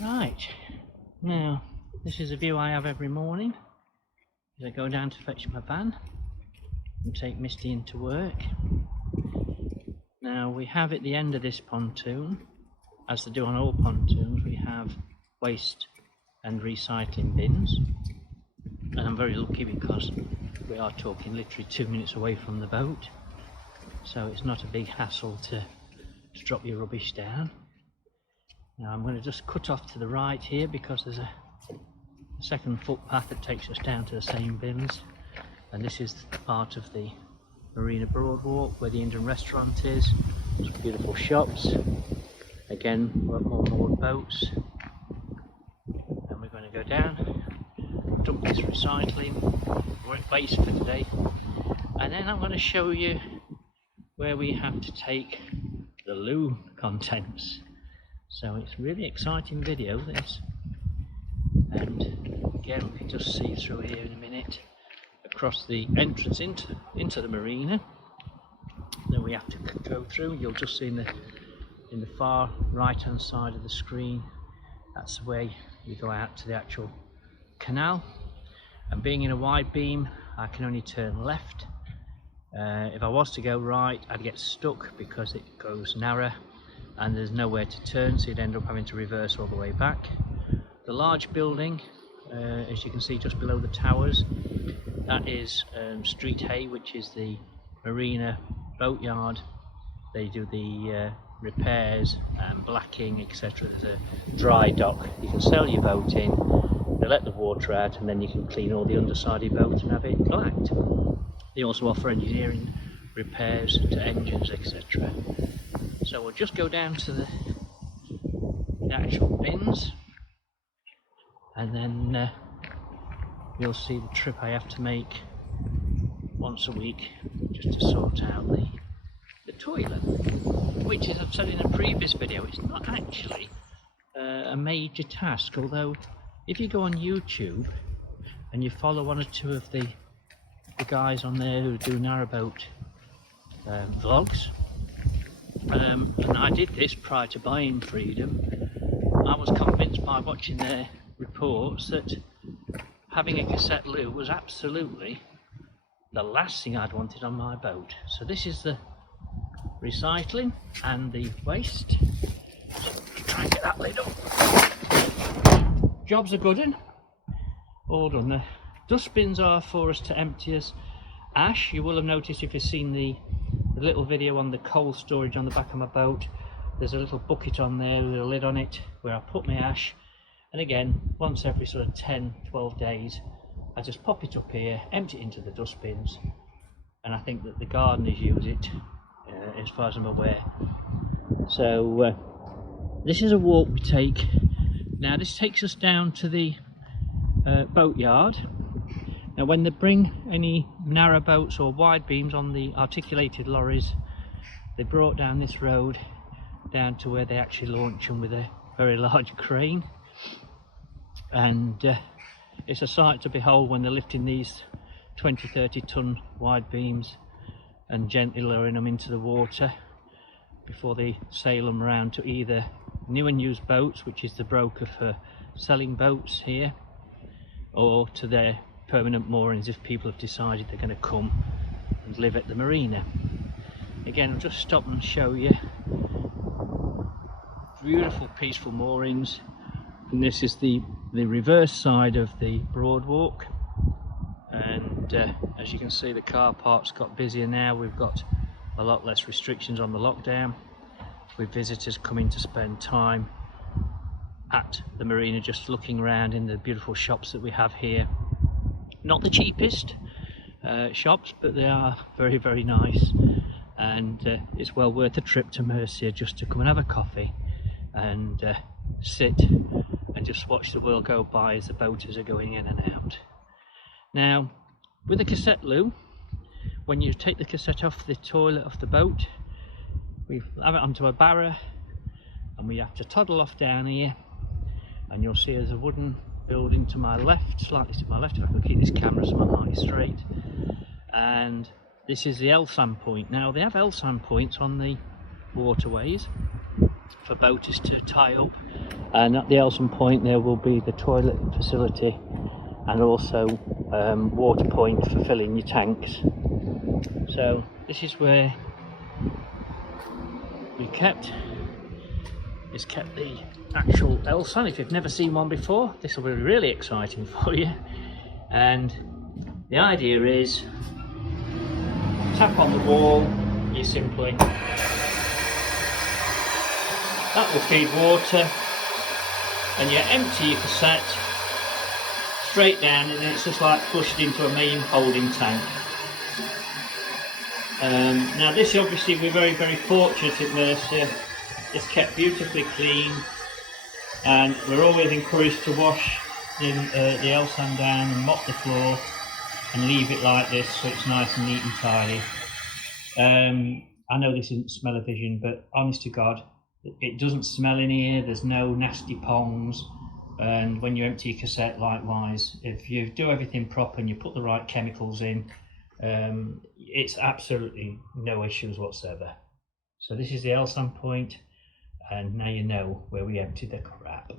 Right, now this is a view I have every morning as I go down to fetch my van and take Misty into work. Now we have at the end of this pontoon, as they do on all pontoons, we have waste and recycling bins, and I'm very lucky because we are talking literally 2 minutes away from the boat, so it's not a big hassle to drop your rubbish down. Now I'm going to just cut off to the right here because there's a second footpath that takes us down to the same bins, and this is part of the Marina Broadwalk where the Indian restaurant is. Some beautiful shops, again more moored boats, and we're going to go down, dump this recycling, we're at base for today, and then I'm going to show you where we have to take the loo contents. So it's a really exciting video this, and again we can just see through here in a minute across the entrance into the marina. Then we have to go through. You'll just see in the far right hand side of the screen, that's the way you go out to the actual canal, and being in a wide beam I can only turn left. If I was to go right I'd get stuck because it goes narrow and there's nowhere to turn, so you'd end up having to reverse all the way back. The large building, as you can see just below the towers, that is Street Hay, which is the marina boatyard. They do the repairs and blacking, etc. There's a dry dock. You can sail your boat in, they let the water out, and then you can clean all the underside of your boat and have it blacked. They also offer engineering repairs to engines, etc. So we'll just go down to the actual bins, and then you'll see the trip I have to make once a week just to sort out the toilet, which, as I've said in a previous video, it's not actually a major task, although if you go on YouTube and you follow one or two of the guys on there who do narrowboat vlogs, and I did this prior to buying Freedom, I was convinced by watching their reports that having a cassette loo was absolutely the last thing I'd wanted on my boat. So this is the recycling and the waste. Try and get that lid up. Job's a good one. All done. The dustbins are for us to empty as ash. You will have noticed if you've seen the little video on the coal storage on the back of my boat, there's a little bucket on there with a lid on it where I put my ash, and again once every sort of 10-12 days I just pop it up here, empty it into the dustbins, and I think that the gardeners use it as far as I'm aware. So this is a walk we take. Now this takes us down to the boatyard. Now when they bring any narrow boats or wide beams on the articulated lorries, they brought down this road down to where they actually launch them with a very large crane, and it's a sight to behold when they're lifting these 20-30 ton wide beams and gently lowering them into the water before they sail them around to either new and used boats, which is the broker for selling boats here, or to their permanent moorings if people have decided they're going to come and live at the marina. Again, I'll just stop and show you beautiful peaceful moorings, and this is the reverse side of the Broadwalk, and as you can see the car park's got busier now. We've got a lot less restrictions on the lockdown, with visitors coming to spend time at the marina just looking around in the beautiful shops that we have here. Not the cheapest shops, but they are very, very nice, and it's well worth a trip to Mercia just to come and have a coffee and sit and just watch the world go by as the boaters are going in and out. Now with the cassette loo, when you take the cassette off the toilet of the boat, we have it onto a barrow and we have to toddle off down here, and you'll see there's a wooden building to my left, slightly to my left, if I can keep this camera slightly straight, and this is the LSAM point. Now they have LSAM points on the waterways, for boaters to tie up, and at the Elson point there will be the toilet facility and also water point for filling your tanks. So this is where it's kept the actual Elson. If you've never seen one before, this will be really exciting for you. And the idea is, tap on the wall, you simply, that will feed water, and you empty your cassette straight down, and it's just like pushed into a main holding tank. Now this, obviously we're very fortunate at Mercia. It's kept beautifully clean, and we're always encouraged to wash the Elson down and mop the floor and leave it like this so it's nice and neat and tidy. I know this isn't smell-o-vision, but honest to God, it doesn't smell in here. There's no nasty pongs, and when you empty your cassette, likewise, if you do everything proper and you put the right chemicals in, it's absolutely no issues whatsoever. So this is the Elson point, and now you know where we empty the crap.